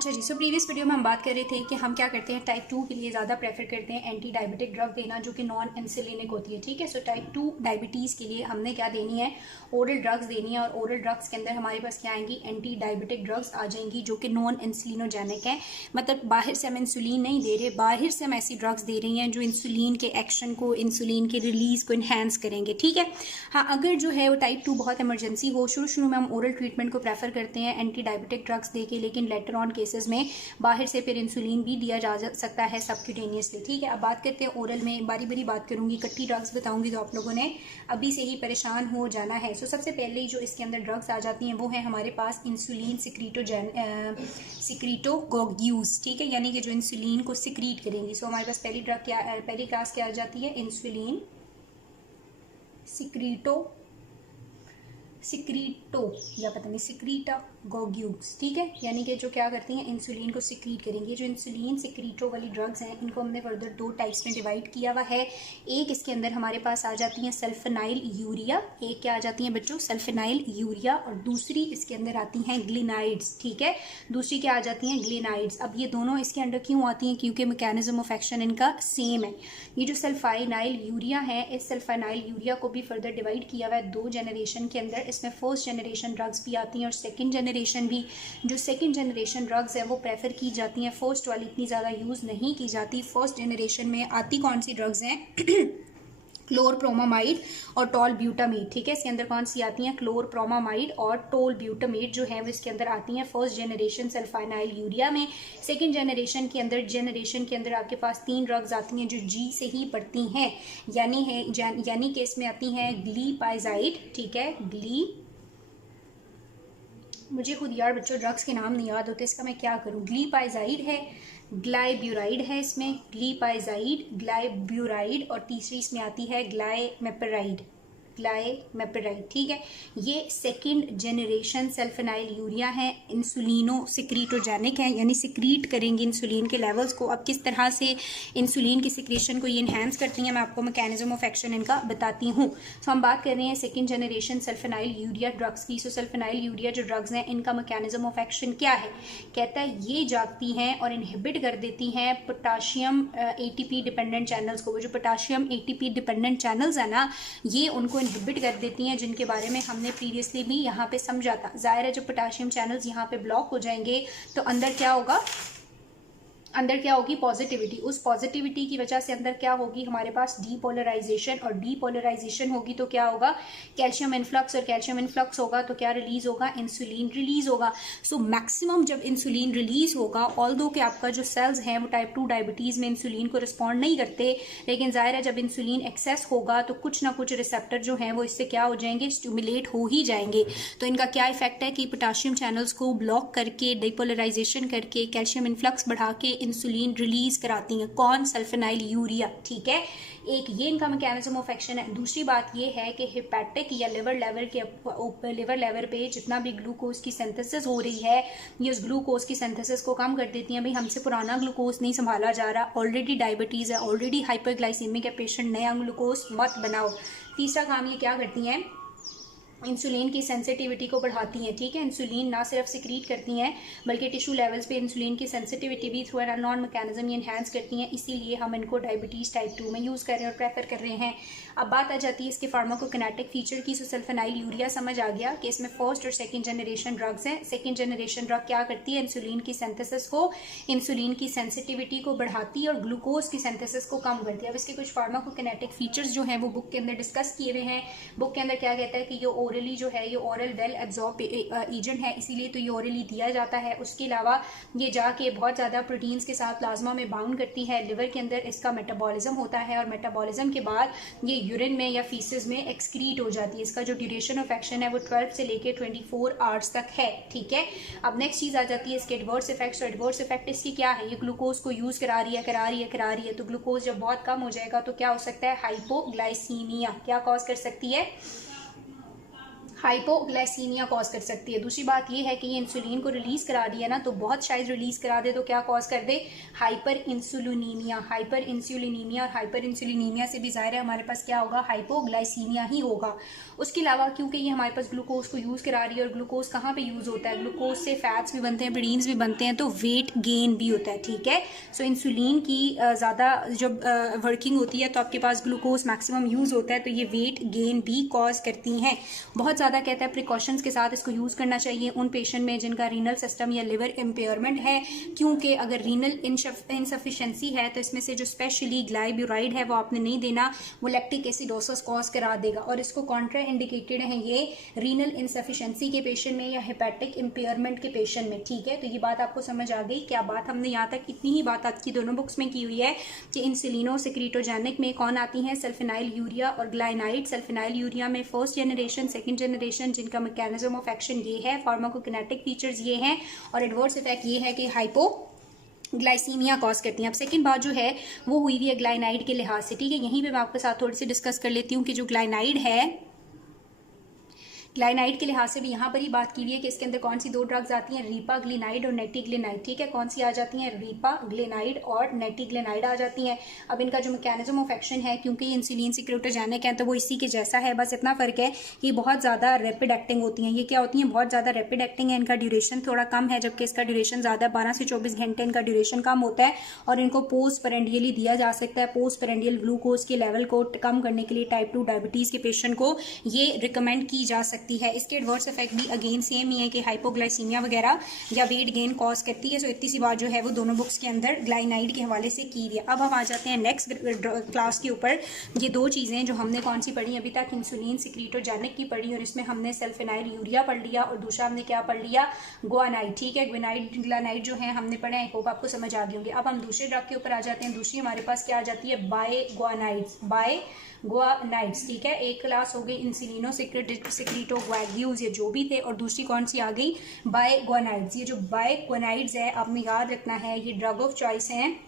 अच्छा जी, so previous video में हम बात कर रहे थे कि हम क्या करते हैं, टाइप 2 के लिए ज़्यादा प्रेफर करते हैं एंटी डायबिटिक ड्रग देना जो कि नॉन इंसुलिनिक होती है। ठीक है, सो टाइप 2 डायबिटीज़ के लिए हमने क्या देनी है, ओरल ड्रग्स देनी है। और ओरल ड्रग्स के अंदर हमारे पास क्या आएंगी, एंटी डायबिटिक ड्रग्स आ जाएंगी जो कि नॉन इंसुलिनोजेनिक हैं। मतलब बाहर से हम इंसुलिन नहीं दे रहे, बाहर से हम ऐसी ड्रग्स दे रही हैं जो इंसुलिन के एक्शन को, इंसुलिन के रिलीज को इन्हेंस करेंगे। ठीक है, हाँ, अगर जो है वो टाइप 2 बहुत इमरजेंसी हो, शुरू में हम ओरल ट्रीटमेंट को प्रेफर करते हैं एंटी डायबिटिक ड्रग्स दे के, लेकिन लेटर ऑन केसेस में बाहर से फिर इंसुलिन भी दिया जा सकता है सबक्यूटेनियसली। ठीक है, अब बात करते हैं ओरल में। बारी बारी बात करूंगी, इकट्ठी ड्रग्स बताऊंगी तो आप लोगों ने अभी से ही परेशान हो जाना है। सो सबसे पहले जो इसके अंदर ड्रग्स आ जाती हैं वो है हमारे पास इंसुलिन सिक्रीटोगोग्यूज। ठीक है, यानी कि जो इंसुलिन को सिक्रीट करेंगी। सो हमारे पास पहली ड्रग क्या, पहली क्लास क्या आ जाती है, इंसुलिन सिक्रीटो या पता नहीं सिक्रीटागोग्यूज। ठीक है, यानी कि जो क्या करती हैं, इंसुलिन को सिक्रीट करेंगी। जो इंसुलिन सिक्रीटो वाली ड्रग्स हैं इनको हमने फर्दर दो टाइप्स में डिवाइड किया हुआ है। एक इसके अंदर हमारे पास आ जाती हैं सल्फेनाइल यूरिया, एक क्या आ जाती हैं बच्चों, सल्फेनाइल यूरिया, और दूसरी इसके अंदर आती हैं ग्लिनाइड्स। ठीक है, दूसरी क्या आ जाती हैं, ग्लिनाइड्स। अब ये दोनों इसके अंदर क्यों आती हैं, क्योंकि मैकेनिज्म ऑफ एक्शन इनका सेम है। ये जो सल्फाइनाइल यूरिया है, इस सल्फाइनाइल यूरिया को भी फर्दर डिवाइड किया हुआ है दो जनरेशन के अंदर। इसमें फर्स्ट जनरेशन ड्रग्स भी आती हैं और सेकंड जनरेशन भी। जो सेकंड जनरेशन ड्रग्स है वो प्रेफर की जाती हैं, फर्स्ट वाली इतनी ज़्यादा यूज़ नहीं की जाती। फर्स्ट जनरेशन में आती कौन सी ड्रग्स हैं क्लोरप्रोमामाइड और टॉल ब्यूटामेट। ठीक है, इसके अंदर कौन सी आती हैं, क्लोरप्रोमामाइड और टोल ब्यूटामेट जो है वो इसके अंदर आती हैं फर्स्ट जनरेशन सल्फाइनाइल यूरिया में। सेकंड जनरेशन के अंदर आपके पास तीन ड्रग्स आती हैं जो जी से ही पड़ती हैं, यानी कि इसमें आती हैं ग्लीपाइजाइड। ठीक है, मुझे खुद यार बच्चों ड्रग्स के नाम नहीं याद होते, इसका मैं क्या करूं। ग्लीपाइजाइड है, ग्लाइब्यूराइड है, इसमें ग्लीपाइजाइड, ग्लाइब्यूराइड, और तीसरी इसमें आती है ग्लाइमेपेराइड। ठीक है, ये सेकंड जनरेशन सल्फेनाइल यूरिया है, इंसुलिनो सिक्रीटोजेनिक है, यानी सिक्रीट करेंगे इंसुलिन के लेवल्स को। अब किस तरह से इंसुलिन की सिक्रेशन को ये इन्हेंस करती हैं, मैं आपको मैकेनिज्म ऑफ एक्शन इनका बताती हूँ। सो हम बात कर रहे हैं सेकंड जनरेशन सल्फेनाइल यूरिया ड्रग्स की। सो सल्फेनाइल यूरिया जो ड्रग्स हैं इनका मैकेनिज्म ऑफ एक्शन क्या है, कहता है ये जागती हैं और इनहिबिट कर देती हैं पोटाशियम एटीपी डिपेंडेंट चैनल्स को। वो जो पोटाशियम एटीपी डिपेंडेंट चैनल्स है ना, ये उनको इनहिबिट कर देती हैं, जिनके बारे में हमने प्रीवियसली भी यहाँ पे समझा था। जाहिर है जब पोटाशियम चैनल्स यहाँ पे ब्लॉक हो जाएंगे तो अंदर क्या होगा, अंदर क्या होगी, पॉजिटिविटी। उस पॉजिटिविटी की वजह से अंदर क्या होगी, हमारे पास डीपोलराइजेशन, और डीपोलराइजेशन होगी तो क्या होगा, कैल्शियम इन्फ्लक्स, और कैल्शियम इन्फ्लक्स होगा तो क्या रिलीज होगा, इंसुलिन रिलीज होगा। सो मैक्सिमम जब इंसुलिन रिलीज होगा, ऑल्दो कि आपका जो सेल्स हैं वो टाइप 2 डायबिटीज में इंसुलिन को रिस्पॉन्ड नहीं करते, लेकिन जाहिर है जब इंसुलिन एक्सेस होगा तो कुछ ना कुछ रिसेप्टर जो हैं वो इससे क्या हो जाएंगे, स्टिमुलेट हो ही जाएंगे। तो इनका क्या इफेक्ट है कि पोटाशियम चैनल्स को ब्लॉक करके, डीपोलराइजेशन करके, कैल्शियम इन्फ्लक्स बढ़ा के इंसुलिन रिलीज कराती हैं। कौन, सल्फेनाइल यूरिया। ठीक है, एक ये इनका मैकेनिज्म ऑफ एक्शन है। दूसरी बात ये है कि हेपेटिक या लिवर लेवल पे जितना भी ग्लूकोज की सिंथेसिस हो रही है, ये उस ग्लूकोज की सिंथेसिस को कम कर देती हैं। भाई हमसे पुराना ग्लूकोज नहीं संभाला जा रहा, ऑलरेडी डायबिटीज है, ऑलरेडी हाइपरग्लाइसीमिक है पेशेंट, नया ग्लूकोज मत बनाओ। तीसरा काम ये क्या करती हैं, इंसुलिन की सेंसिटिविटी को बढ़ाती हैं। ठीक है, इंसुलिन ना सिर्फ सिक्रीट करती हैं बल्कि टिश्यू लेवल्स पे इंसुलिन की सेंसिटिविटी भी थ्रू एन नॉन मैकेनिज्म ये इन्हेंस करती हैं। इसीलिए हम इनको डायबिटीज़ टाइप 2 में यूज़ कर रहे हैं और प्रेफर कर रहे हैं। अब बात आ जाती है इसके फार्माकोकिनेटिक फीचर की। सल्फेनाइल यूरिया समझ आ गया कि इसमें फर्स्ट और सेकंड जनरेशन ड्रग्स हैं। सेकंड जनरेशन ड्रग क्या करती है, इंसुलिन की सिंथेसिस को, इंसुलिन की सेंसिटिविटी को बढ़ाती है और ग्लूकोज की सिंथेसिस को कम करती है। अब इसके कुछ फार्माकोकिनेटिक फीचर्स जो हैं वो बुक के अंदर डिस्कस किए हुए हैं। बुक के अंदर क्या कहता है कि ये ओरली जो है, ये ओरल वेल एब्जॉर्ब एजेंट है, इसीलिए तो ये ओरली दिया जाता है। उसके अलावा ये जाके बहुत ज़्यादा प्रोटीन्स के साथ प्लाज्मा में बाउंड करती है। लिवर के अंदर इसका मेटाबॉलिज्म होता है और मेटाबॉलिज्म के बाद ये यूरिन में या फीसिस में एक्सक्रीट हो जाती है। इसका जो ड्यूरेशन ऑफ एक्शन है वो 12 से लेके 24 आवर्स तक है। ठीक है, अब नेक्स्ट चीज़ आ जाती है इसके एडवर्स इफेक्ट्स। एडवर्स इफेक्ट इसकी क्या है, ये ग्लूकोज को यूज़ करा रही है तो ग्लूकोज जब बहुत कम हो जाएगा तो क्या हो सकता है, हाइपोग्लाइसीमिया। क्या कॉज कर सकती है, हाइपोग्लाइसीमिया कॉज कर सकती है। दूसरी बात ये है कि ये इंसुलिन को रिलीज करा दिया ना, तो बहुत शायद रिलीज करा दे तो क्या कॉज कर दे, हाइपर इंसुलिनीमिया। हाइपर इंसुलिनीमिया, और हाइपर इंसुलिनीमिया से भी जाहिर है हमारे पास क्या होगा, हाइपोग्लाइसीमिया ही होगा। उसके अलावा क्योंकि ये हमारे पास ग्लूकोज को यूज करा रही है, और ग्लूकोज कहाँ पे यूज होता है, ग्लूकोज से फैट्स भी बनते हैं, प्रोटीन्स भी बनते हैं, तो वेट गेन भी होता है। ठीक है, सो इंसुलिन की ज़्यादा जब वर्किंग होती है तो आपके पास ग्लूकोज मैक्सिमम यूज होता है, तो ये वेट गेन भी कॉज करती हैं। बहुत ज़्यादा कहता है प्रिकॉशंस के साथ इसको यूज़ करना चाहिए उन पेशेंट में जिनका रीनल सिस्टम या लिवर इम्पेयरमेंट है, क्योंकि अगर रीनल इनसफिशेंसी है तो इसमें से जो स्पेशली ग्लाइब्यूराइड है वो आपने नहीं देना, वो लैक्टिक एसिडोसिस कॉज करा देगा, और इसको कॉन्ट्रा इंडिकेटेड है ये रीनल इनसफिशेंसी के पेशेंट में या हेपेटिक इम्पेयरमेंट के पेशेंट में। ठीक है, तो ये बात आपको समझ आ गई। क्या बात हमने यहाँ तक इतनी ही बात आपकी दोनों बुक्स में की हुई है कि इंसुलिनो सेक्रेटोजेनिक में कौन आती हैं, सल्फेनाइल यूरिया और ग्लाइनाइड। सल्फेनाइल यूरिया में फर्स्ट जनरेशन, सेकंड जनरेशन, जिनका मैकेनिज्म ऑफ एक्शन ये है, फार्माकोकिनेटिक फीचर्स ये हैं, और एडवर्स इफेक्ट ये है कि ग्लाइसीमिया कॉज करती हैं। अब सेकंड बात जो है वो हुई हुई है ग्लाइनाइड के लिहाज से। ठीक है, यहीं पे मैं आपके साथ थोड़ी सी डिस्कस कर लेती हूँ कि जो ग्लाइनाइड है, ग्लाइनाइड के लिहाज से भी यहाँ पर ही बात की हुई है कि इसके अंदर कौन सी दो ड्रग्स आती हैं, रीपाग्लिनाइड और नेटिग्लिनाइड। ठीक है, कौन सी आ जाती हैं, रीपाग्लिनाइड और नेटिग्लिनाइड आ जाती हैं। अब इनका जो मैकेनिज्म ऑफ एक्शन है, क्योंकि ये इंसुलिन सेक्रेटोजेनिक है तो वो इसी के जैसा है, बस इतना फर्क है कि बहुत ज़्यादा रैपिड एक्टिंग होती हैं। ये क्या होती हैं, बहुत ज़्यादा रैपिड एक्टिंग है। इनका ड्यूरेशन थोड़ा कम है, जबकि इसका ड्यूरेशन ज़्यादा 12 से 24 घंटे इनका ड्यूरेशन कम होता है, और इनको पोस्ट पेरेंडियली दिया जा सकता है। पोस्ट पेरेंडियल ग्लूकोज के लेवल को कम करने के लिए टाइप 2 डायबिटीज़ के पेशेंट को ये रिकमेंड की जा सकती है। इसके एडवर्स इफेक्ट भी अगेन सेम ही है कि हाइपोग्लाइसीमिया वगैरह या वेट गेन कॉज करती है। सो इतनी सी बात जो है वो दोनों बुक्स के अंदर ग्लाइनाइड के हवाले से की है। अब हम आ जाते हैं नेक्स्ट क्लास के ऊपर। ये दो चीज़ें जो हमने कौन सी पढ़ी अभी तक, इंसुलिन सेक्रेटोजेनिक की पढ़ी, और इसमें हमने सल्फेनाइल यूरिया पढ़ लिया, और दूसरा हमने क्या पढ़ लिया, गुआनाइड। ठीक है, ग्लाइनाइड जो है हमने पढ़े, आई होप आपको समझ आ गई होंगी। अब हम दूसरे ड्रग के ऊपर आ जाते हैं। दूसरी हमारे पास क्या आ जाती है, बायगुआनाइड्स। ठीक है, एक क्लास हो गई इंसुलिनो सेक्रेटोग्वाग्यूज ये जो भी थे, और दूसरी कौन सी आ गई, बायगुआनाइड्स। ये जो बायगुआनाइड्स है आपने याद रखना है, ये ड्रग ऑफ चॉइस हैं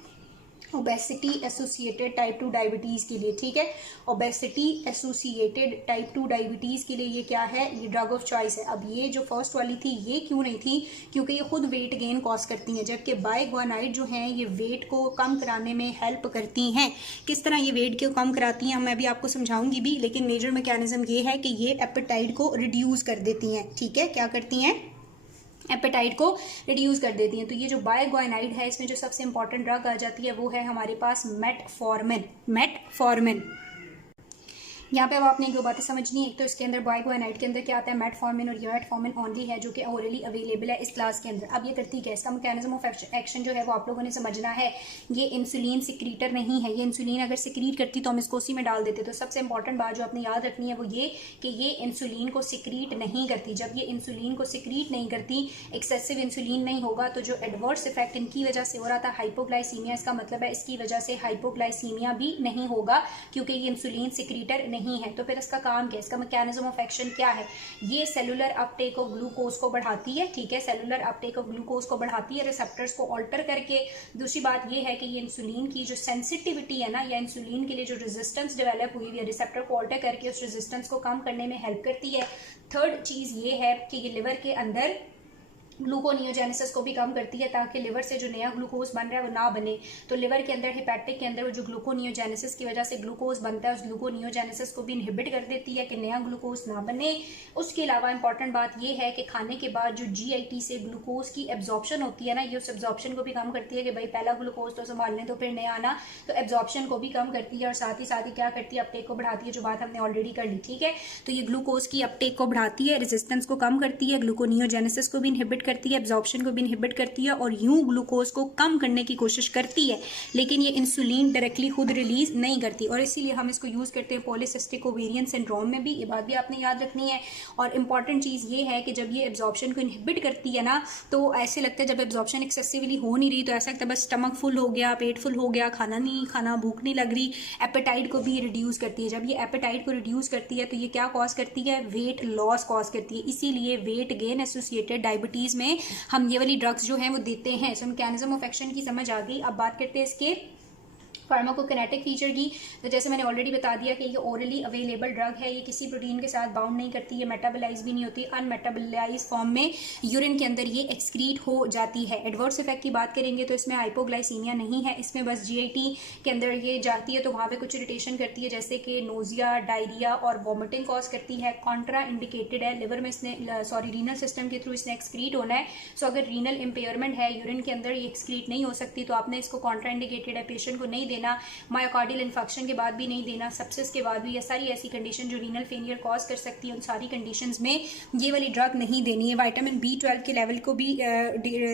ओबेसिटी एसोसिएटेड टाइप 2 डायबिटीज़ के लिए। ठीक है, ओबेसिटी एसोसिएटेड टाइप 2 डायबिटीज़ के लिए ये क्या है, ये ड्रग ऑफ चॉइस है। अब ये जो फर्स्ट वाली थी ये क्यों नहीं थी, क्योंकि ये खुद वेट गेन कॉज करती हैं, जबकि बायगुआनाइड जो हैं ये वेट को कम कराने में हेल्प करती हैं। किस तरह ये वेट को कम कराती हैं मैं भी आपको समझाऊंगी भी, लेकिन मेजर मैकेनिज्म ये है कि ये एपेटाइट को रिड्यूस कर देती हैं। ठीक है, क्या करती हैं, एपेटाइट को रिड्यूस कर देती हैं। तो ये जो बायगुआनाइड है इसमें जो सबसे इंपॉर्टेंट ड्रग आ जाती है वो है हमारे पास मेटफॉर्मिन। यहाँ पे अब आपने दो बातें समझनी है। एक तो इसके अंदर बायगुआनाइड के अंदर क्या आता है, मेटफॉर्मिन, और ये मेटफॉर्मिन ओनली है जो कि ओरली अवेलेबल है इस क्लास के अंदर। अब ये करती है, इसका मैकेनिज्म ऑफ एक्शन जो है वो आप लोगों ने समझना है। ये इंसुलिन सिक्रीटर नहीं है, ये इंसुलिन अगर सिक्रीट करती तो हम इसको उसी में डाल देते। तो सबसे इंपॉर्टेंट बात जो आपने याद रखनी है वो ये कि ये इंसुलिन को सिक्रीट नहीं करती। जब ये इंसुलिन को सिक्रीट नहीं करती, एक्सेसिव इंसुलिन नहीं होगा, तो जो एडवर्स इफेक्ट इनकी वजह से हो रहा था हाइपोग्लाइसीमिया, इसका मतलब है इसकी वजह से हाइपोग्लाइसीमिया भी नहीं होगा, क्योंकि ये इंसुलिन सिक्रीटर नहीं है। तो फिर इसका काम क्या है, इसका मैकेनिज्म ऑफ एक्शन क्या है, ये सेलुलर अपटेक ऑफ ग्लूकोज को बढ़ाती है। ठीक है, सेलुलर अपटेक ऑफ ग्लूकोज को बढ़ाती है रिसेप्टर्स को ऑल्टर करके। दूसरी बात ये है कि ये इंसुलिन की जो सेंसिटिविटी है ना, या इंसुलिन के लिए जो रेजिस्टेंस डेवलप हुई है रिसेप्टर को ऑल्टर करके उस रेजिस्टेंस को कम करने में हेल्प करती है। थर्ड चीज ये है कि ये लिवर के अंदर ग्लूकोनियोजेनेसिस को भी कम करती है, ताकि लिवर से जो नया ग्लूकोज बन रहा है वो ना बने। तो लिवर के अंदर हेपेटिक के अंदर वो जो ग्लूकोनियोजेनेसिस की वजह से ग्लूकोज बनता है, उस ग्लूकोनियोजेनेसिस को भी इनहिबिट कर देती है कि नया ग्लूकोज ना बने। उसके अलावा इंपॉर्टेंट बात ये है कि खाने के बाद जो GIT से ग्लूकोज की एब्जॉर्प्शन होती है ना, ये उस एब्जॉर्प्शन को भी कम करती है कि भाई पहला ग्लूकोज तो संभालने तो फिर नया आना, तो एब्जॉर्प्शन को भी कम करती है, और साथ ही क्या करती है, अपटेक को बढ़ाती है, जो बात हमने ऑलरेडी कर ली। ठीक है, तो ये ग्लूकोज की अपटेक को बढ़ाती है, रेजिस्टेंस को कम करती है, ग्लूकोनियोजेनेसिस को भी इनहिबिट करती है, एब्जॉर्प्शन को भी इनहिबिट करती है, और यूं ग्लूकोज को कम करने की कोशिश करती है। लेकिन ये इंसुलिन डायरेक्टली खुद रिलीज नहीं करती, और इसीलिए हम इसको यूज करते हैं पॉलीसिस्टिक ओवेरियन सिंड्रोम में भी। ये बात भी आपने याद रखनी है। और इंपॉर्टेंट चीज ये है कि जब ये एब्जॉर्प्शन को इनहिबिट करती है ना, तो ऐसे लगता है जब एब्जॉर्प्शन एक्सेसिवली हो नहीं रही तो ऐसा लगता है बस स्टमक फुल हो गया, पेट फुल हो गया, खाना नहीं खाना, भूख नहीं लग रही। एपेटाइट को भी रिड्यूस करती है। जब ये एपेटाइट को रिड्यूस करती है तो ये क्या कॉज करती है, वेट लॉस कॉज करती है। इसीलिए वेट गेन एसोसिएटेड डायबिटीज में हम ये वाली ड्रग्स जो हैं वो देते हैं। सो मैकेनिज्म ऑफ एक्शन की समझ आ गई। अब बात करते हैं इसके फार्माकोकिनेटिक फीचर की, तो जैसे मैंने ऑलरेडी बता दिया कि ये ओरली अवेलेबल ड्रग है, ये किसी प्रोटीन के साथ बाउंड नहीं करती, ये मेटाबोलाइज भी नहीं होती, अनमेटाबोलाइज फॉर्म में यूरिन के अंदर ये एक्सक्रीट हो जाती है। एडवर्स इफेक्ट की बात करेंगे तो इसमें हाइपोग्लाइसीमिया नहीं है, इसमें बस जीआईटी के अंदर ये जाती है तो वहाँ पे कुछ इरिटेशन करती है, जैसे कि नोजिया, डायरिया और वॉमिटिंग कॉज करती है। कॉन्ट्रा इंडिकेटेड है, लिवर में इसने रीनल सिस्टम के थ्रू इसने एक्सक्रीट होना है। सो अगर रीनल इम्पेयरमेंट है, यूरिन के अंदर ये एक्सक्रीट नहीं हो सकती, तो आपने इसको कॉन्ट्रा इंडिकेटेड है, पेशेंट को नहीं देना, मायोकार्डियल इन्फेक्शन के बाद भी नहीं देना, सेप्सिस के बाद भी, या सारी ऐसी कंडीशन जो रीनल फेलियर कॉज कर सकती है, उन सारी कंडीशंस में ये वाली ड्रग नहीं देनी है। विटामिन B12 के लेवल को भी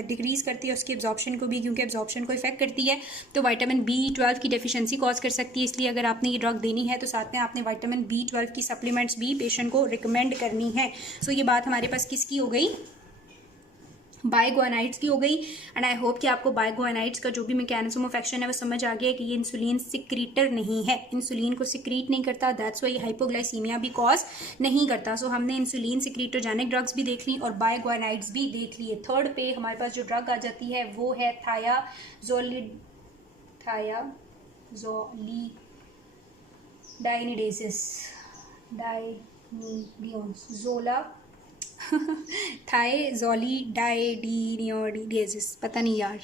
डिक्रीज करती है, उसके एब्जॉर्प्शन को भी, क्योंकि एब्जॉर्प्शन को इफेक्ट करती है, तो विटामिन B12 की डेफिशिएंसी कॉज कर सकती है। इसलिए अगर आपने ये ड्रग देनी है तो साथ में आपने विटामिन B12 की सप्लीमेंट्स भी पेशेंट को रिकमेंड करनी है। सो ये बात हमारे पास किसकी हो गई, बायगुआनाइड्स की हो गई। एंड आई होप कि आपको बायगुआनाइड्स का जो भी मैकेनिज्म ऑफ एक्शन है वो समझ आ गया कि ये इंसुलिन सिक्रीटर नहीं है, इंसुलिन को सिक्रीट नहीं करता, दैट्स वाई हाइपोग्लाइसीमिया भी कॉज नहीं करता। सो हमने इंसुलिन सिक्रीटोजेनिक ड्रग्स भी देख ली और बायगुआनाइड्स भी देख लिए। थर्ड पे हमारे पास जो ड्रग आ जाती है वो है थायज़ोलिडाइनिडेसिस पता नहीं यार,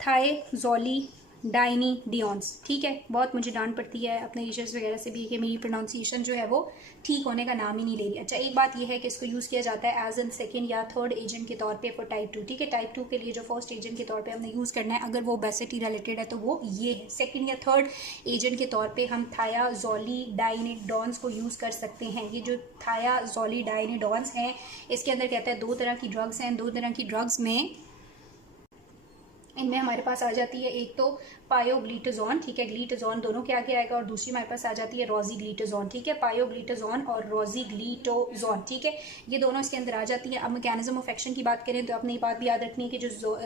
थायज़ोलिडाइनिडियोन्स, ठीक है। बहुत मुझे डांट पड़ती है अपने टीचर्स वगैरह से भी कि मेरी प्रोनाउंसिएशन जो है वो ठीक होने का नाम ही नहीं ले रही। अच्छा, एक बात ये है कि इसको यूज़ किया जाता है एज एन सेकेंड या थर्ड एजेंट के तौर पे फॉर टाइप 2, ठीक है। टाइप 2 के लिए जो फर्स्ट एजेंट के तौर पे हमने यूज़ करना है, अगर वो ओबेसिटी रिलेटेड है तो वो ये है। सेकेंड या थर्ड एजेंट के तौर पे हम थायाज़ोलिडाइनिडोन्स को यूज़ कर सकते हैं। ये जो थायाज़ोलिडाइनिडोन्स हैं, इसके अंदर कहता है 2 तरह की ड्रग्स हैं। 2 तरह की ड्रग्स में इनमें हमारे पास आ जाती है एक तो पायोग्लिटाजोन, ठीक है, ग्लिटाजोन दोनों के आगे आएगा, और दूसरी हमारे पास आ जाती है रोजीग्लिटाजोन, ठीक है। पायोग्लिटाजोन और रोजीग्लिटाजोन, ठीक है, ये दोनों इसके अंदर आ जाती है। अब मैकेनिज्म ऑफ एक्शन की बात करें तो अपने ये बात भी याद रखनी है कि जो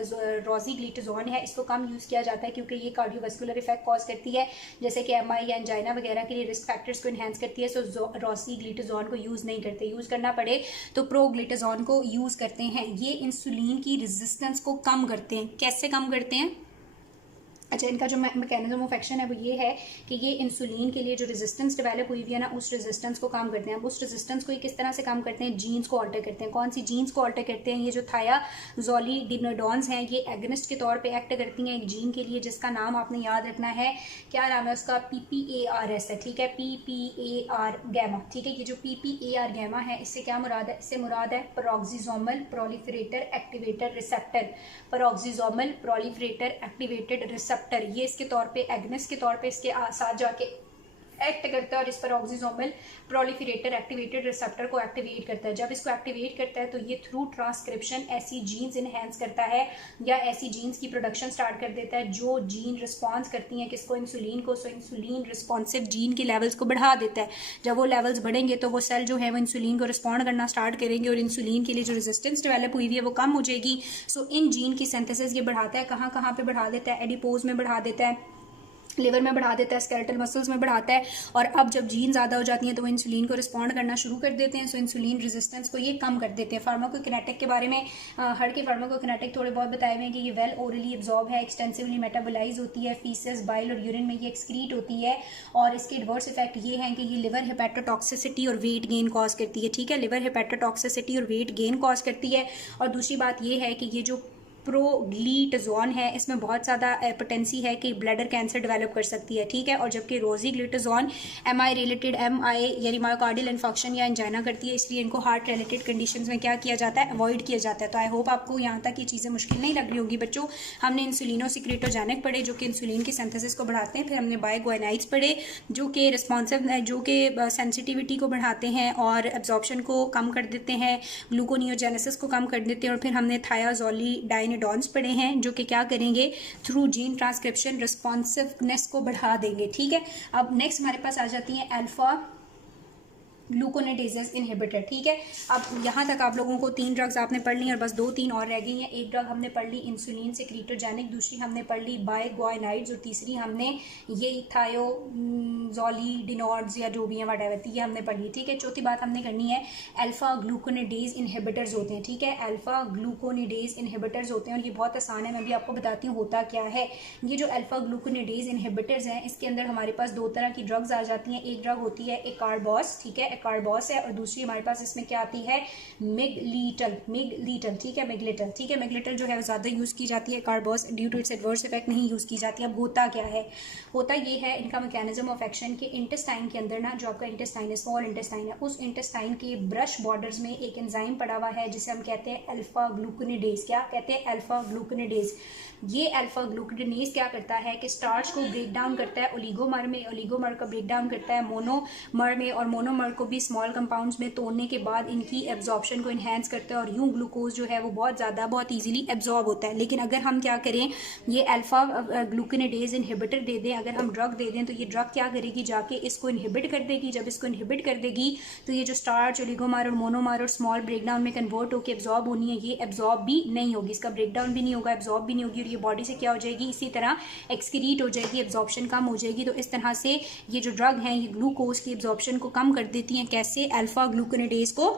रोजीग्लिटाजोन है इसको कम यूज़ किया जाता है क्योंकि ये कार्डियोवास्कुलर इफेक्ट कॉज करती है, जैसे कि MI या एंजाइना वगैरह के लिए रिस्क फैक्टर्स को इन्हेंस करती है। सो रोजीग्लिटाजोन को यूज़ नहीं करते, यूज़ करना पड़े तो प्रोग्लिटाजोन को यूज़ करते हैं। ये इंसुलिन की रेजिस्टेंस को कम करते हैं। कैसे कम करते हैं? अच्छा, इनका जो मैकेनिज्म ऑफ एक्शन है वो ये है कि ये इंसुलिन के लिए जो रेजिस्टेंस डेवलप हुई हुई है ना, उस रेजिस्टेंस को कम करते हैं। अब उस रेजिस्टेंस को ये किस तरह से कम करते हैं? जीन्स को ऑल्टर करते हैं। कौन सी जीन्स को ऑल्टर करते हैं? ये जो थायाज़ोलिडाइनिडोन्स हैं ये एगनिस्ट के तौर पे एक्ट करती हैं एक जीन के लिए जिसका नाम आपने याद रखना है। क्या नाम है उसका? PPARS है, ठीक है, PPAR गैमा, ठीक है। ये जो PPAR गैमा है इससे क्या मुराद है? इससे मुराद है पेरोक्सिसोमल प्रोलिफरेटर एक्टिवेटर रिसेप्टर, पेरोक्सिसोमल प्रोलिफरेटर एक्टिवेटेड रिसेप्टर, ये इसके तौर पे एगनिस्ट के तौर पे इसके साथ जाके एक्ट करता है और इस पर ऑक्सीजोमल प्रोलिफरेटर एक्टिवेटेड रिसेप्टर को एक्टिवेट करता है। जब इसको एक्टिवेट करता है तो ये थ्रू ट्रांसक्रिप्शन ऐसी जीन्स इनहेंस करता है या ऐसी जीन्स की प्रोडक्शन स्टार्ट कर देता है जो जीन रिस्पॉन्स करती हैं किसको? इंसुलिन को। सो इंसुलिन रिस्पॉन्सिव जीन के लेवल्स को बढ़ा देता है। जब वो लेवल्स बढ़ेंगे तो वो सेल जो है वो इंसुलिन को रिस्पॉन्ड करना स्टार्ट करेंगे और इंसुलिन के लिए जो रेजिस्टेंस डेवलप हुई है वो कम हो जाएगी। सो इन जीन की सिंथेसिस ये बढ़ाता है। कहाँ कहाँ पे बढ़ा देता है? एडिपोज में बढ़ा देता है, लिवर में बढ़ा देता है, स्केलेटल मसल्स में बढ़ाता है। और अब जब जीन ज़्यादा हो जाती हैं तो वो इंसुलिन को रिस्पॉन्ड करना शुरू कर देते हैं। सो इंसुलिन रेजिस्टेंस को ये कम कर देते हैं। फार्माकोकिनेटिक के बारे में हर के फार्माकोकिनेटिक थोड़े बहुत बताए हुए हैं कि ये वेल ओरली एब्जॉर्ब है, एक्सटेंसिवली मेटाबोलाइज होती है, फीसेस, बाइल और यूरिन में ये एक्सक्रीट होती है। और इसके एडवर्स इफेक्ट ये हैं कि ये लिवर हेपेटोटॉक्सिसिटी और वेट गेन कॉज करती है, ठीक है, लिवर हेपेटोटॉक्सिसिटी और वेट गेन कॉज करती है। और दूसरी बात ये है कि ये जो प्रोग्लिटाजोन है इसमें बहुत ज़्यादा पोटेंसी है कि ब्लैडर कैंसर डेवलप कर सकती है, ठीक है। और जबकि रोजीग्लिटाजोन MI रिलेटेड यानी मायोकार्डियल इन्फेक्शन या एंजाइना करती है, इसलिए इनको हार्ट रिलेटेड कंडीशंस में क्या किया जाता है? अवॉइड किया जाता है। तो आई होप आपको यहाँ तक ये चीज़ें मुश्किल नहीं लग रही होगी बच्चों। हमने इंसुलिनो सिक्रेटोजेनिक पढ़े जो कि इंसुलिन की सिंथेसिस को बढ़ाते हैं, फिर हमने बायगुआनाइड्स पढ़े जो कि रिस्पॉन्सिव जो कि सेंसिटिविटी को बढ़ाते हैं और एब्जॉर्प्शन को कम कर देते हैं, ग्लूकोनियोजेनेसिस को कम कर देते हैं। और फिर हमने थायाज़ोलिडाइनिडोन्स पढ़े हैं जो कि क्या करेंगे? थ्रू जीन ट्रांसक्रिप्शन रिस्पॉन्सिवनेस को बढ़ा देंगे, ठीक है। अब नेक्स्ट हमारे पास आ जाती है अल्फा ग्लूकोनेडेजेस इनहिबिटर। ठीक है, अब यहाँ तक आप लोगों को 3 ड्रग्स आपने पढ़ ली और बस 2-3 और रह गई हैं। एक ड्रग हमने पढ़ ली इंसुलिन सेक्रेटोजेनिक, दूसरी हमने पढ़ ली बायगुआनाइड्स और तीसरी हमने ये थायोजोलिडिनॉइड्स या जो भी है व्हाटएवर, ये हमने पढ़ ली। ठीक है, चौथी बात हमने करनी है अल्फा ग्लूकोनेडेज इनहिबिटर्स होते हैं। ठीक है, अल्फा ग्लूकोनेडेज इनहिबिटर्स होते हैं और ये बहुत आसान है, मैं भी आपको बताती हूँ होता क्या है। ये जो अल्फा ग्लूकोनेडेज इनहिबिटर्स हैं इसके अंदर हमारे पास 2 तरह की ड्रग्स आ जाती हैं। एक ड्रग होती है एकार्बॉस, ठीक है, एकार्बॉस है, और दूसरी हमारे पास इसमें क्या आती है मिगलीटल। ठीक है, मिगलीटल। ठीक है, मिगलीटल जो है वो ज़्यादा यूज़ की जाती है, कार्बॉस due to its adverse effect नहीं यूज़ की जाती है। अब होता क्या है, होता ये है इनका मैकेनिज्म ऑफ एक्शन के इंटेस्टाइन के अंदर ना, जो आपका इंटेस्टाइन है, स्मॉल इंटेस्टाइन है, उस इंटेस्टाइन के ब्रश बॉर्डर्स में एक एंजाइम पड़ा हुआ है जिसे हम कहते हैं अल्फा ग्लूकोनेडेज। क्या कहते हैं? अल्फा ग्लूकोनेडेज। ये अल्फा ग्लूकोनेडेज क्या करता है कि स्टार्च को ब्रेक डाउन करता है ओलिगोमर में, ओलिगोमर को ब्रेक डाउन करता है मोनोमर में, और मोनोमर को भी स्मॉल कंपाउंड्स में तोड़ने के बाद इनकी एब्जॉर्प्शन को इन्हेंस करता है और यूं ग्लूकोज जो है वो बहुत ईजिली एब्जॉर्ब होता है। लेकिन अगर हम क्या करें, ये अल्फा ग्लूकोनेडेज इनहिबिटर दे दें, अगर हम ड्रग दे दें तो ये ड्रग क्या करेगी, जाके इसको इनहिबिट कर देगी। जब इसको इनहिबिट कर देगी तो ये जो स्टार्च ओलिगोमर और मोनोमर और स्मॉल ब्रेकडाउन में कन्वर्ट होकर एब्जॉर्ब होनी है, ये एब्जॉर्ब भी नहीं होगी, इसका ब्रेकडाउन भी नहीं होगा, एब्जॉर्ब भी नहीं होगी, और ये बॉडी से क्या हो जाएगी, इसी तरह एक्सक्रीट हो जाएगी, एब्जॉर्प्शन कम हो जाएगी। तो इस तरह से ये जो ड्रग हैं ये ग्लूकोज की एब्जॉर्प्शन को कम कर देती हैं। कैसे? अल्फा ग्लूकोनेडेज को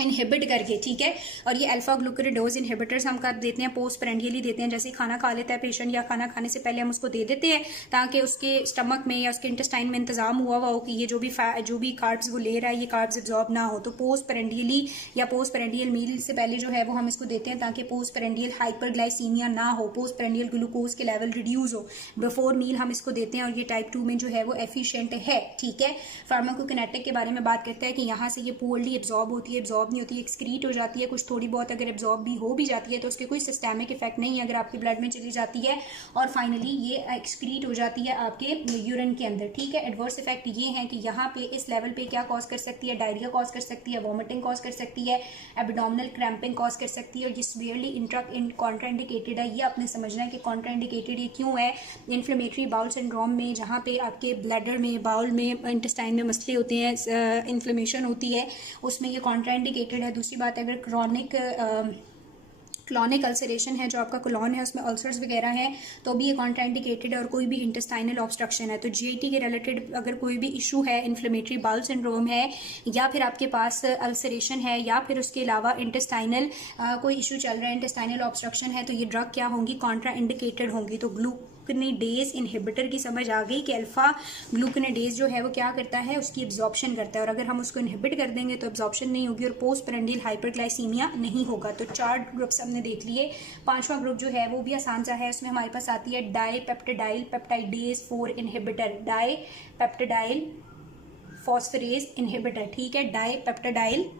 इनहिबिट करके। ठीक है, और ये अल्फा ग्लूकोनेडेज इनहिबिटर्स हम कब देते हैं, पोस्ट पेरेंडियली देते हैं। जैसे खाना खा लेता है पेशेंट या खाना खाने से पहले हम उसको दे देते हैं ताकि उसके स्टमक में या उसके इंटेस्टाइन में इंतजाम हुआ हो कि ये जो भी कार्ब्स वो ले रहा है ये कार्ब्स एब्जॉर्ब ना हो। तो पोस्ट पेरेंडियली या पोस्ट पेरेंडियल मील से पहले जो है वो हम इसको देते हैं ताकि पोस्ट पेरेंडियल हाइपरग्लाइसीमिया ना हो, पोस्ट पेरेंडियल ग्लूकोज के लेवल रिड्यूस हो। बिफोर मील हम इसको देते हैं और ये टाइप 2 में जो है वो एफिशिएंट है। ठीक है, फार्माकोकिनेटिक के बारे में बात करता है कि यहाँ से ये पुअरली एब्जॉर्ब होती है, एब्जॉर्ब नहीं होती है, एक्सक्रीट हो जाती है, कुछ थोड़ी बहुत अगर एब्जॉर्ब भी हो भी जाती है तो उसके कोई सिस्टेमिक इफेक्ट नहीं है अगर आपके ब्लड में चली जाती है, और फाइनली ये एक्सक्रीट हो जाती है आपके यूरिन के अंदर। ठीक है, एडवर्स इफेक्ट ये है कि यहाँ पे इस लेवल पे क्या कॉज कर सकती है, डायरिया कॉज कर सकती है, वॉमिटिंग कॉज कर सकती है, एब्डोमिनल क्रैम्पिंग कॉज कर सकती है, और ये सीवियरली कॉन्ट्राइंडिकेटेड है। ये आपने समझना है कि कॉन्ट्राइंडिकेटेड ये क्यों है। इन्फ्लेमेटरी बाउल सिंड्रोम में जहाँ पे आपके ब्लैडर में, बाउल में, इंटेस्टाइन में मसले होते हैं, इन्फ्लेमेशन होती है, उसमें ये कॉन्ट्राइंडिकेटेड है। दूसरी बात, अगर क्लॉनिक अल्सरेशन है, जो आपका कोलॉन है उसमें अल्सर्स वगैरह हैं तो भी ये कॉन्ट्राइंडिकेटेड है, और कोई भी इंटेस्टाइनल ऑब्स्ट्रक्शन है तो जीआईटी के रिलेटेड अगर कोई भी इशू है, इन्फ्लेमेटरी बाउल सिंड्रोम है, या फिर आपके पास अल्सरेशन है, या फिर उसके अलावा इंटेस्टाइनल कोई इशू चल रहा है, इंटेस्टाइनल ऑब्स्ट्रक्शन है, तो ये ड्रग क्या होंगी, कॉन्ट्राइंडिकेटेड होंगी। तो ग्लूकोनेडेज इनहिबिटर की समझ आ गई कि अल्फा ग्लूकोनेडेज जो है वो क्या करता है, उसकी एब्जॉर्प्शन करता है, और अगर हम उसको इनहिबिट कर देंगे तो एब्जॉर्प्शन नहीं होगी और पोस्ट पेरेंडियल हाइपरग्लाइसीमिया नहीं होगा। तो 4 ग्रुप्स हमने देख लिए। 5वां ग्रुप जो है वो भी आसान सा है, उसमें हमारे पास आती है डाईपेप्टिडाइल पेप्टाइडेज 4 इनहिबिटर, डाईपेप्टिडाइल फॉस्फेरेज इनहिबिटर। ठीक है, डाईपेप्टिडाइल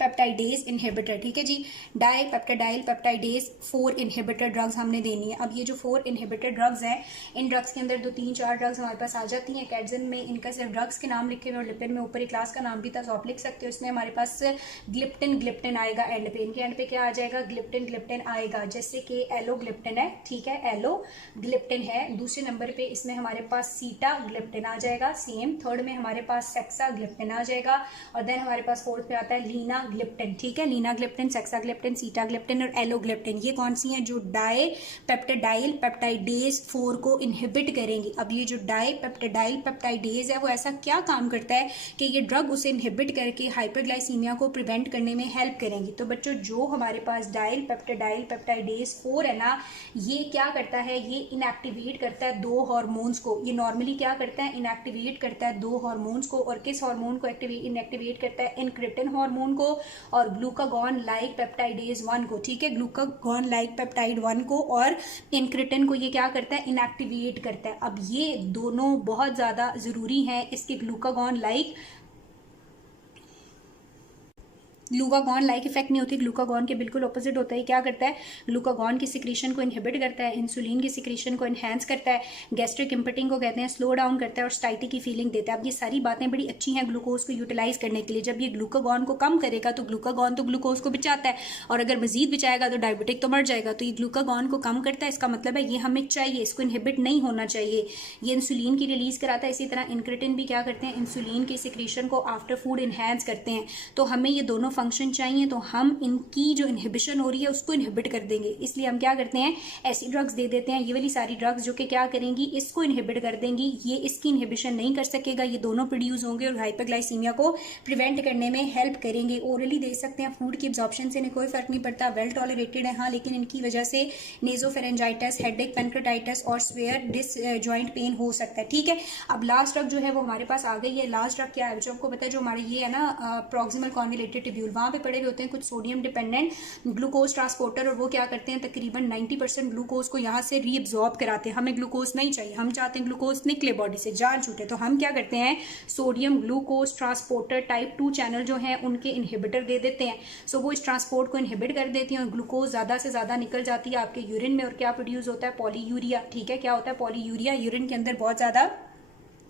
पेप्टाइडेज इनहिबिटर। ठीक है जी, डाईपेप्टिडाइल पेप्टाइडेज 4 इनहिबिटर ड्रग्स हमने देनी है। अब ये जो 4 इनहिबिटर ड्रग्स हैं, इन ड्रग्स के अंदर 2-3-4 ड्रग्स हमारे पास आ जाती हैं। कैडजन में इनका सिर्फ ड्रग्स के नाम लिखे हुए और लिपिड में ऊपर एक क्लास का नाम भी था, तो आप लिख सकते हो। इसमें हमारे पास ग्लिप्टिन आएगा एंड पे, इनके एंड पे क्या आ जाएगा, ग्लिप्टिन आएगा, जैसे कि एलोग्लिप्टिन है। ठीक है, एलोग्लिप्टिन है। दूसरे नंबर पे इसमें हमारे पास सीटाग्लिप्टिन आ जाएगा, सेम। थर्ड में हमारे पास सेक्साग्लिप्टिन आ जाएगा, और देन हमारे पास फोर्थ पे आता है लीनाग्लिप्टिन। ठीक है, लीनाग्लिप्टिन, सेक्साग्लिप्टिन, सीटाग्लिप्टिन और एलोग्लिप्टिन, ये कौन सी हैं, जो डाईपेप्टिडाइल पेप्टाइडेज 4 को इनहिबिट करेंगी। अब ये जो डाईपेप्टिडाइल पेप्टाइडेज है वो ऐसा क्या काम करता है कि ये ड्रग उसे इनहिबिट करके हाइपरग्लाइसीमिया को प्रिवेंट करने में हेल्प करेंगी। तो बच्चों, जो हमारे पास डाईपेप्टिडाइल पेप्टाइडेज 4 है ना, ये क्या करता है, ये इनएक्टिवेट करता है 2 हार्मोन्स को। ये नॉर्मली क्या करता है, इनएक्टिवेट करता है 2 हार्मोन्स को, और किस हार्मोन को इनएक्टिवेट करता है, इनक्रिटिन हार्मोन को और ग्लूकागॉन लाइक पेप्टाइडेज 1 को। ठीक है, ग्लूकागॉन लाइक पेप्टाइड 1 को और इनक्रिटिन को ये क्या करता है, इनएक्टिवेट करता है। अब ये दोनों बहुत ज्यादा जरूरी हैं, इसके glucagon like glucagon like effect नहीं होती, ग्लूकागॉन के बिल्कुल ऑपोजिट होता है। क्या करता है, ग्लूकागॉन की सिक्रीशन को इनहिबिट करता है, इंसुलिन की सिक्रीशन को एनहेंस करता है, गैस्ट्रिक इम्पटिंग को कहते हैं स्लो डाउन करता है और स्टाइटी की फीलिंग देता है। अब ये सारी बातें बड़ी अच्छी हैं ग्लूकोज को यूटिलाइज करने के लिए। जब ये ग्लूकागॉन को कम करेगा तो ग्लूकागॉन तो ग्लूकोज को बचाता है, और अगर मजीद बचाएगा तो डायबिटिक तो मर जाएगा। तो ये ग्लूकागॉन को कम करता है, इसका मतलब है ये हमें चाहिए, इसको इनहिबिट नहीं होना चाहिए। ये इंसुलिन की रिलीज कराता है। इसी तरह इंक्रेटिन भी क्या करते हैं, इंसुलिन की सिक्रीशन को आफ्टर फूड इनहेंस करते हैं। तो हमें ये दोनों फंक्शन चाहिए, तो हम इनकी जो इनहिबिशन हो रही है उसको इनहिबिट कर देंगे। इसलिए हम क्या करते हैं, ऐसी ड्रग्स दे देते हैं, ये वाली सारी ड्रग्स जो कि क्या करेंगी, इसको इनहिबिट कर देंगी। ये इसकी इनहिबिशन नहीं कर सकेगा, ये दोनों प्रोड्यूस होंगे और हाइपरग्लाइसीमिया को प्रिवेंट करने में हेल्प करेंगे। ओरली दे सकते हैं, फूड की एब्जॉर्प्शन से इन्हें कोई फर्क नहीं पड़ता, वेल टॉलरेटेड है। हाँ, लेकिन इनकी वजह से नेजोफेरेंजाइटिस, हेडेक, पैनक्रेटाइटिस और स्वेयर डिस जॉइंट पेन हो सकता है। ठीक है, अब लास्ट ड्रग जो है वो हमारे पास आ गई है। लास्ट ड्रग क्या है जो आपको पता है, जो हमारे ये है ना प्रॉक्सिमल कॉन्वोल्यूटेड ट्यूब्यूल, वहाँ पे पड़े हुए होते हैं कुछ सोडियम डिपेंडेंट ग्लूकोज ट्रांसपोर्टर, और वो क्या करते हैं तकरीबन 90% ग्लूकोज को यहाँ से रीअब्जॉर्ब कराते हैं। हमें ग्लूकोज नहीं चाहिए, हम चाहते हैं ग्लूकोज निकले बॉडी से, जान छूटे। तो हम क्या करते हैं, sodium glucose transporter type 2 channel जो है उनके इनहिबिटर दे देते हैं। सो वो इस ट्रांसपोर्ट को इनहिबिट कर देती हैं और ग्लूकोज ज़्यादा से ज़्यादा निकल जाती है आपके यूरिन में, और क्या प्रोड्यूस होता है, पॉलीयूरिया। ठीक है, क्या होता है, पॉलीयूरिया। यूरिन के अंदर बहुत ज़्यादा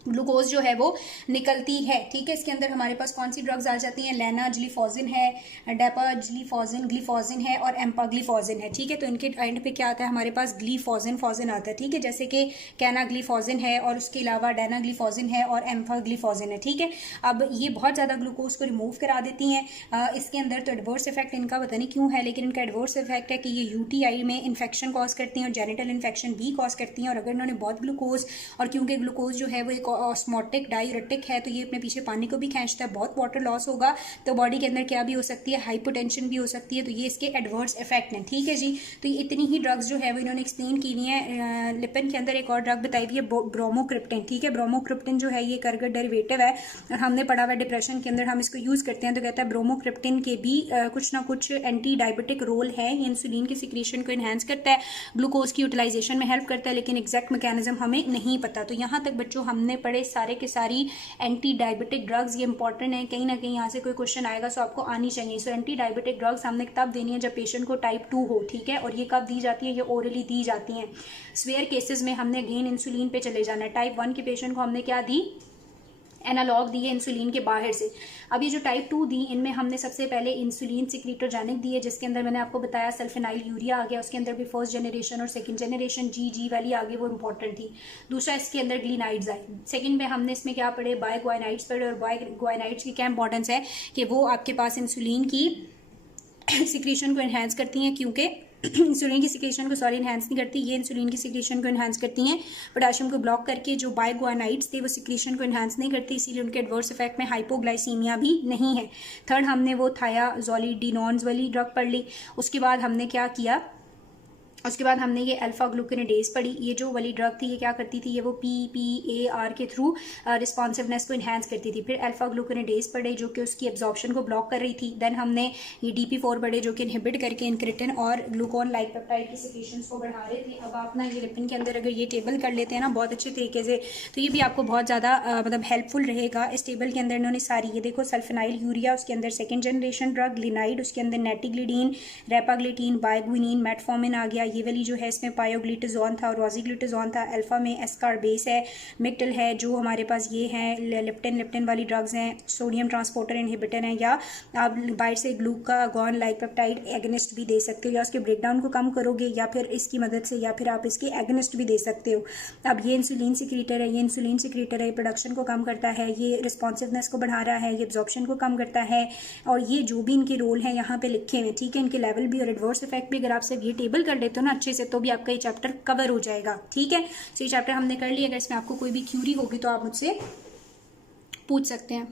ग्लूकोज जो है वो निकलती है। ठीक है, इसके अंदर हमारे पास कौन सी ड्रग्स आ जाती हैं, लेनाग्लिफोजिन है, डेपाग्लिफोजिन है और एम्पाग्लिफोजिन है। ठीक है, तो इनके एंड पे क्या आता है हमारे पास, ग्लिफोजिन आता है। ठीक है, जैसे कि कैनाग्लिफोजिन है और उसके अलावा डेनाग्लिफोजिन है और एम्पाग्लिफोजिन है। ठीक है, अब ये बहुत ज़्यादा ग्लूकोज को रिमूव करा देती हैं। इसके अंदर तो एडवर्स इफेक्ट इनका पता नहीं क्यों है, लेकिन इनका एडवर्स इफेक्ट है कि ये यूटीआई में इन्फेक्शन कॉज करती हैं और जेनिटल इन्फेक्शन भी कॉज करती हैं। और अगर इन्होंने बहुत ग्लूकोज, और क्योंकि ग्लूकोज जो है वो एक ऑस्मोटिक डाययूरेटिक है, तो ये अपने पीछे पानी को भी खींचता है, बहुत वाटर लॉस होगा, तो बॉडी के अंदर क्या भी हो सकती है, हाइपोटेंशन भी हो सकती है। तो ये इसके एडवर्स इफेक्ट हैं। ठीक है जी, तो ये इतनी ही ड्रग्स जो है वो इन्होंने एक्सप्लेन की हुई है। लिपिन के अंदर एक और ड्रग बताई हुई है, ब्रोमोक्रिप्टिन। ठीक है, ब्रोमोक्रिप्टिन जो है ये कारगर डेरिवेटिव है और हमने पढ़ा हुआ है डिप्रेशन के अंदर हम इसको यूज करते हैं। तो कहता है ब्रोमोक्रिप्टिन के भी कुछ ना कुछ एंटी डायबिटिक रोल है। ये इंसुलिन की सिक्रीशन को इनहेंस करता है, ग्लूकोज की यूटिलाइजेशन में हेल्प करता है, लेकिन एग्जैक्ट मैकेनिज्म हमें नहीं पता। तो यहाँ तक बच्चों हमने पढ़े सारे के सारी एंटी डायबिटिक ड्रग्स। ये इंपॉर्टेंट है, कहीं ना कहीं यहाँ से कोई क्वेश्चन आएगा सो आपको आनी चाहिए। सो एंटी डायबिटिक ड्रग्स हमने तब देनी है जब पेशेंट को टाइप 2 हो। ठीक है, और ये कब दी जाती है, ये ओरली दी जाती हैं। स्वेयर केसेस में हमने अगेन इंसुलिन पे चले जाना है। टाइप 1 के पेशेंट को हमने क्या दी, एनालॉग दी है इंसुलिन के बाहर से। अब ये जो टाइप 2 दी, इनमें हमने सबसे पहले इंसुलिन सिक्रीटोजेनिक दी है, जिसके अंदर मैंने आपको बताया सल्फेनाइल यूरिया आ गया। उसके अंदर भी फर्स्ट जनरेशन और सेकंड जनरेशन जी वाली आ गई, वो इंपॉर्टेंट थी। दूसरा इसके अंदर ग्लिनाइड्स आए। सेकंड में हमने इसमें क्या पढ़े, बायोग्वाइनाइड्स पढ़े। और बायोग्वाइनाइड्स की क्या इंपॉर्टेंस है कि वो आपके पास इंसुलिन की सिक्रीशन को एनहेंस करती हैं, क्योंकि इंसुलिन की सिक्रीशन को एनहांस नहीं करती, ये इंसुलिन की सिक्रीशन को एनहांस करती हैं। पोटेशियम को ब्लॉक करके जो बायोग्वानाइड्स थे वो सिक्रीशन को एनहांस नहीं करती, इसीलिए उनके एडवर्स इफेक्ट में हाइपोग्लाइसीमिया भी नहीं है। थर्ड हमने वो थायाजोलिडिनॉन्स वाली ड्रग पढ़ ली। उसके बाद हमने क्या किया, उसके बाद हमने ये अल्फा ग्लूकेनेडेज पढ़ी। ये जो वाली ड्रग थी ये क्या करती थी, ये वो PPAR के थ्रू रिस्पॉन्सिवनेस को इन्हांस करती थी। फिर अल्फा ग्लूकेनेडेज पढ़े जो कि उसकी एब्जॉर्प्शन को ब्लॉक कर रही थी। देन हमने ये DP4 पढ़े जो कि इनहिबिट करके इंक्रेटिन और ग्लूकोन लाइक पेप्टाइड की सिक्रीशंस को बढ़ा रहे थे। अब आप ना ये लिपिन के अंदर अगर ये टेबल कर लेते हैं ना बहुत अच्छे तरीके से, तो ये भी आपको बहुत ज़्यादा मतलब हेल्पफुल रहेगा। इस टेबल के अंदर इन्होंने सारी ये देखो, सल्फेनाइल यूरिया, उसके अंदर सेकेंड जनरेशन ड्रग ग्लिनाइड, उसके अंदर नेटिग्लिडीन, रेपाग्लिटीन, बायोग्विनिन, मेटफॉर्मिन आ गया। ये वाली जो है इसमें पायोग्लिटाजोन था और रोजीग्लिटाजोन था। अल्फा में एस्कारबेस है, मिक्टल है, जो हमारे पास ये है लिप्टिन वाली ड्रग्स हैं, सोडियम ट्रांसपोर्टर इनहिबिटर हैं, या आप बाहर से ग्लूकागॉन लाइक पेप्टाइड एगनिस्ट भी दे सकते हो, या उसके ब्रेकडाउन को कम करोगे या फिर इसकी मदद से, या फिर आप इसके एगनिस्ट भी दे सकते हो। अब ये इंसुलिन सिक्रीटर है, ये इंसुलिन सिक्रीटर है, प्रोडक्शन को कम करता है, ये रिस्पॉन्सिवनेस को बढ़ा रहा है, ये एब्जॉर्प्शन को कम करता है, और ये जो भी इनके रोल हैं यहाँ पे लिखे हैं। ठीक है, इनके लेवल भी और एडवर्स इफेक्ट भी अगर आप सिर्फ ये टेबल कर लेते हो ना अच्छे से, तो भी आपका ये चैप्टर कवर हो जाएगा। ठीक है, तो ये चैप्टर हमने कर लिया। अगर इसमें आपको कोई भी क्यूरी होगी तो आप मुझसे पूछ सकते हैं।